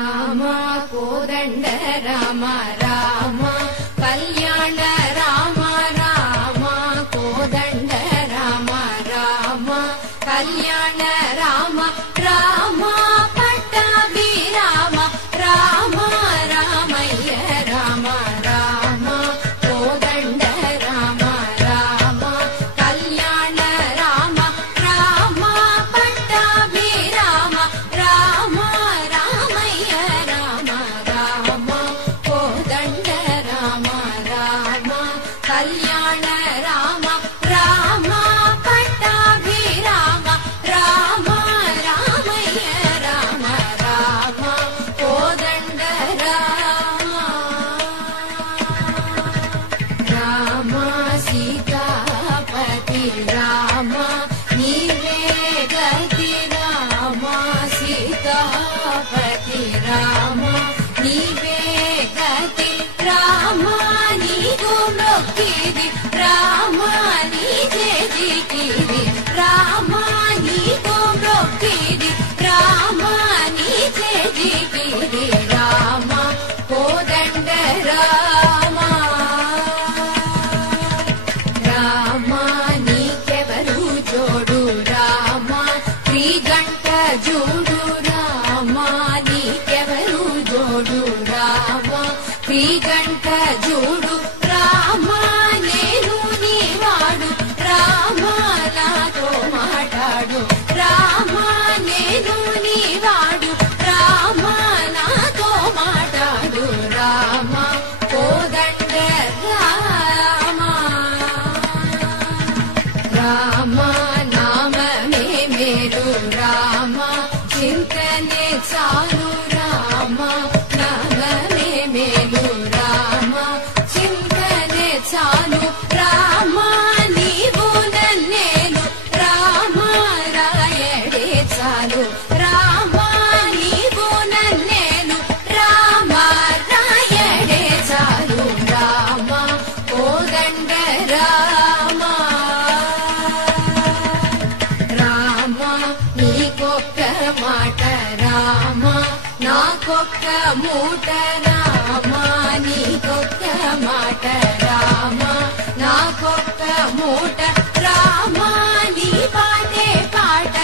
రామ కోదండ రామ రామ కళ్యాణ రామ రామ కోదండ రామ రామ కళ్యాణ రామ రామ పట్టాభి రామ రామ రామయ్య రామ రామ కోదండ రామ రామ కళ్యాణ రామ రామ పట్టాభి రామ రామ రామయ్య రామ రామ కోదండ రామ రామ కళ్యాణ రామ రామ పట్టాభి రామ రామ రామయ్య రామ రామ కోదండ రామ రామ సీతాపతి రామ నీవే గతి రామ సీతాపతి రామ నీవే గతి రామ నీకు మొక్కిది రామ నీ చేతికిది రామ నీకు మొక్కిది రామ నీ చేతికిది రామ కోదండ రామ రామ నీకెవరు జోడు రామ శ్రీగంట జోడు రామ నీకెవరు జోడు రామ శ్రీగంట జోడు రామ నేను నీవాడు రామ నాతో మాట్లాడు రామ నేను నీవాడు రామ నాతో మాట్లాడు రామ కోదండ రామ రామ నామమే మేలు రామ చింతనే చాలు రామ నామమే మేలు రామ చింతనే చాలు రామ నీవు నన్నేలు రామ రాయడే చాలు రామ నీవు నన్నేలు రామ రాయడే చాలు రామ కోదండ రామ రామ నీకొక్క మాట రామ నాకొక్క మూట రామ నీకొక్క మాట రామ నాకొక్క మూట రామ నీ పాటే పాట